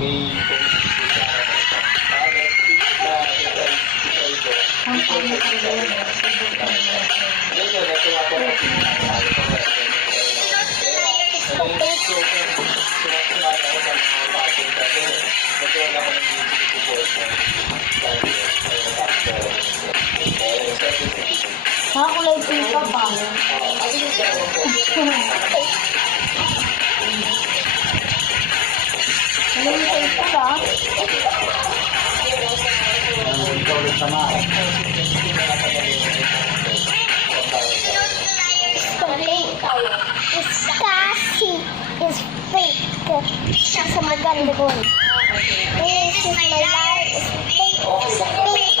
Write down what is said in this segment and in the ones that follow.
may nakakulay pink ka pa. Alam mo kayo pa ba? ikaw ulit sama. Is fake. Siya sa maganda ko. This is my life. Is fake. Is fake.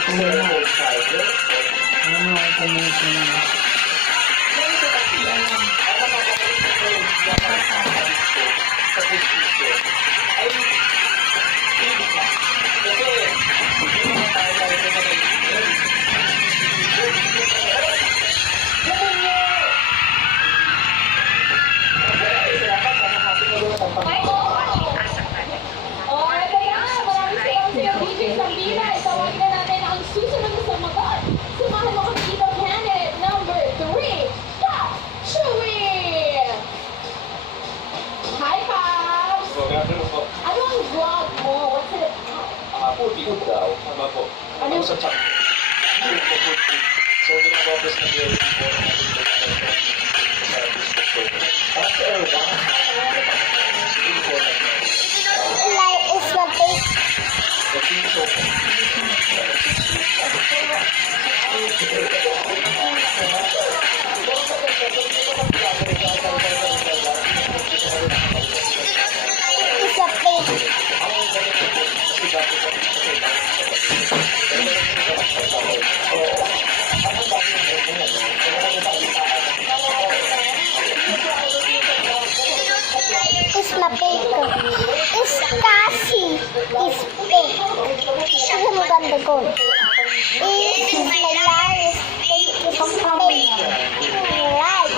Ito muna. Ano, ito muna. DJ Sambila, itawag na natin ang susunod na samagot. Samahan mo kami dito, candidate number 3, Kap Chewy! Hi, Pops! Ano ang vlog mo? What's it? Food food daw. Tama po. Ano? Sa chat. Food po, food food. So, ginagawa ko sa video po natin sa discussion. After that, hindi po Light is the big. the piso. Is a big. Is my big. Is Cassie. Is big. Isa maganda ko. Is my life. Is big. Right.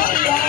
Is